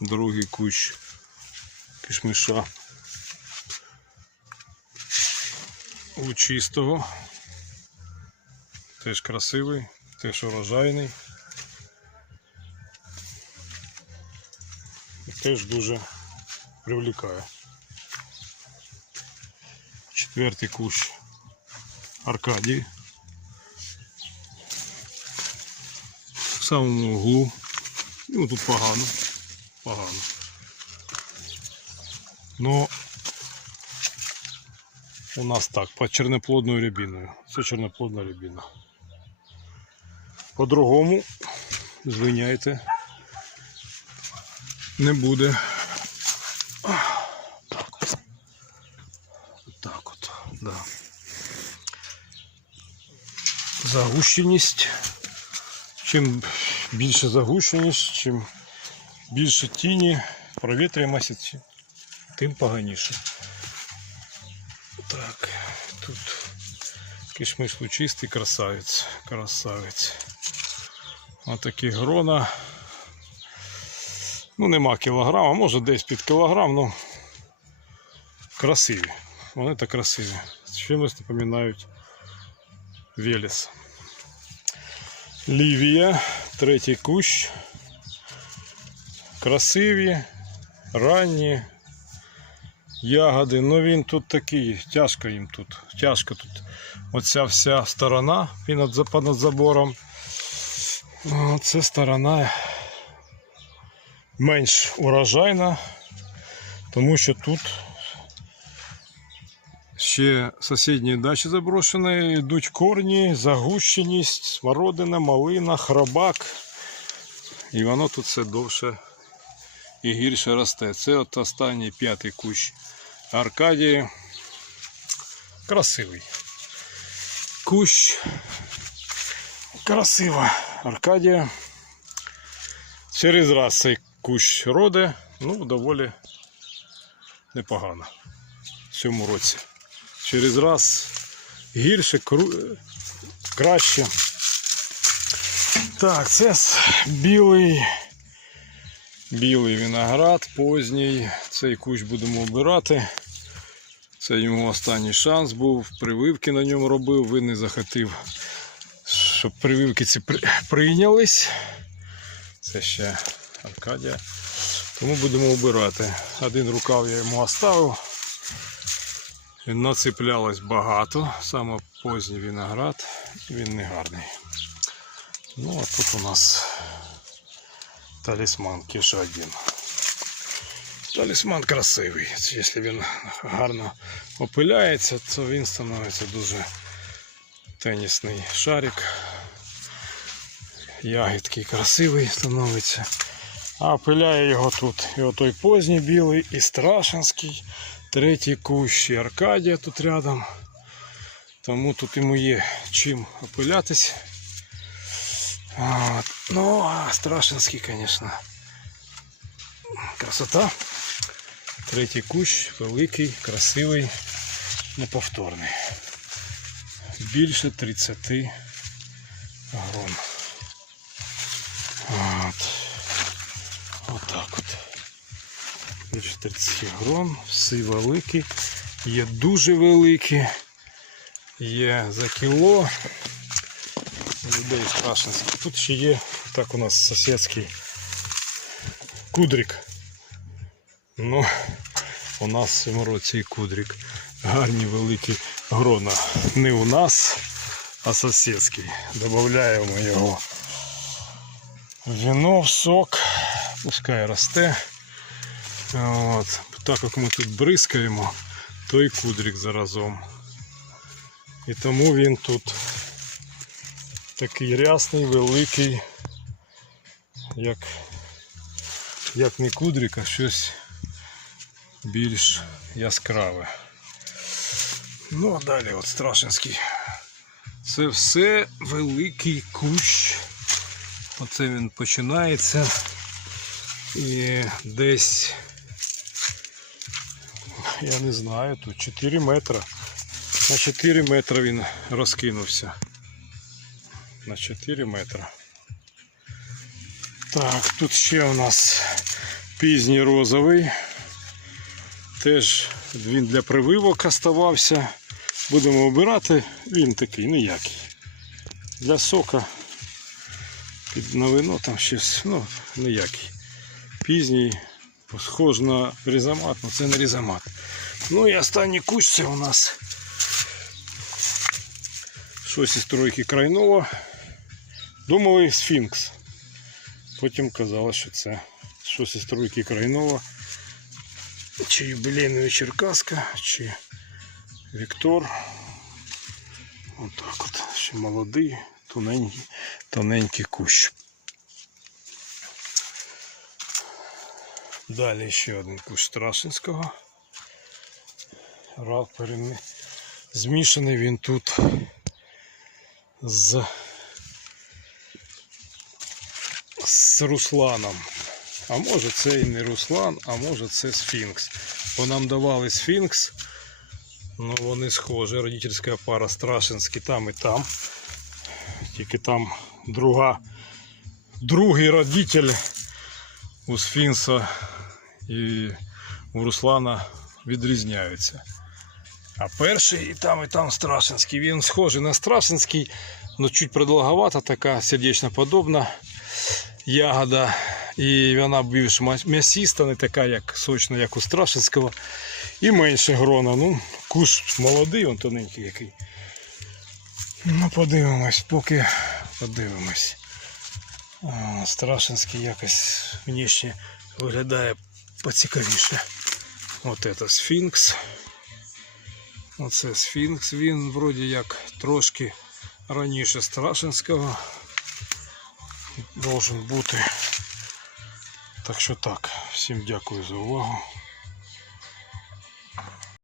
другий кущ кишмиша. Лучистого. Теж красивий, теж урожайний. І теж дуже привлікає. Четвертий кущ Аркадії. В самому углу. Ну тут погано. Погано. Но у нас так, по черноплодною рябиною. Це черноплодна рябина. По-другому, звиняйте, не буде. Так от. Так от, да. Загущеність. Чим більше загущеність, чим більше тіні, провітрюємося, тим поганіше. Так, тут кишмиш лучистий, красавець, красавець. Отакі грона. Ну, нема кілограма, може десь під кілограм, ну красиві. Вони так красиві. З Чимось напоминають Велес. Лівія, третій кущ. Красиві, ранні ягоди. Ну він тут такий, тяжко їм тут. Тяжко тут. Оця вся сторона понад, понад забором. А Це сторона менш урожайна, тому що тут ще сусідні дачі заброшені, йдуть корні, загущеність, смородина, малина, храбак. І воно тут все довше і гірше росте. Це от останній п'ятий кущ Аркадії. Красивий. Кущ. Красива Аркадія. Через раз цей кущ роде, ну, доволі непогано в цьому році. Через раз гірше, кру... краще. Так, це білий. Білий виноград поздній. Цей кущ будемо обирати. Це йому останній шанс був. Прививки на ньому робив. Він не захотів, щоб прививки ці при- прийнялись. Це ще Аркадія. Тому будемо обирати. Один рукав я йому оставив. Він нацеплялось багато. Саме поздній виноград. Він не гарний. Ну а тут у нас талісман кіша один. Талісман красивий. Якщо він гарно опиляється, то він становиться дуже тенісний шарик. Ягідки красивий становиться. А опиляє його тут. І отой поздній білий, і страшенський, третій кущ, і Аркадія тут рядом. Тому тут йому є чим опилятись. От. Ну, а Страшенський, звісно. Красота. Третій кущ, великий, красивий, неповторний. Більше 30 грон. От. Отак от. Більше 30 грон, всі великі, є дуже великі, є за кіло. Людей страшенських. Тут ще є так у нас сусідський кудрик. Ну, у нас в цьому році кудрик. Гарні великі грона. Не у нас, а сусідський. Добавляємо його вино, в сок. Пускай росте. От. Так як ми тут бризкаємо, то і кудрик заразом. І тому він тут такий рясний, великий, як, як не кудрик, а щось більш яскраве. Ну а далі от Страшенський. Це все великий кущ. Оце він починається. І десь, я не знаю, тут 4 метри. На 4 метри він розкинувся на 4 метри. Так, тут ще у нас Пізній розовий. Теж він для прививок оставався. Будемо обирати. Він такий ніякий. Для сока. Під на вино там щось, ну, ніякий. Пізній, схож на різомат, але це не різомат. Ну і останній кущ це у нас щось із тройки крайнова. Думали сфінкс. Потім казалось, що це щось із тройки крайнова. Чи юбілейної Черкаска, чи Віктор. Отак от. Ще молодий, тоненький, тоненький кущ. Далі ще один кущ Страшинського. Рад перемі... Змішаний він тут з, з Русланом. А може це і не Руслан, а може це Сфінкс. Бо нам давали Сфінкс. Ну вони схожі. Родительська пара Страшинський там і там. Тільки там друга, другий родитель у Сфінкса і у Руслана відрізняються. А перший і там, і там Страшинський. Він схожий на Страшинський, але чуть продовговата така сердечно-подобна ягода. І вона більш м'ясиста, не така, як сочна, як у Страшинського. І менше грона. Ну, куш молодий, он тоненький який. Ну, подивимось, поки подивимось. Страшинський якось внішне виглядає поцікавіше. От це сфінкс. Оце сфінкс. Він вроді як трошки раніше Страшинського должен бути. Так що так, всім дякую за увагу.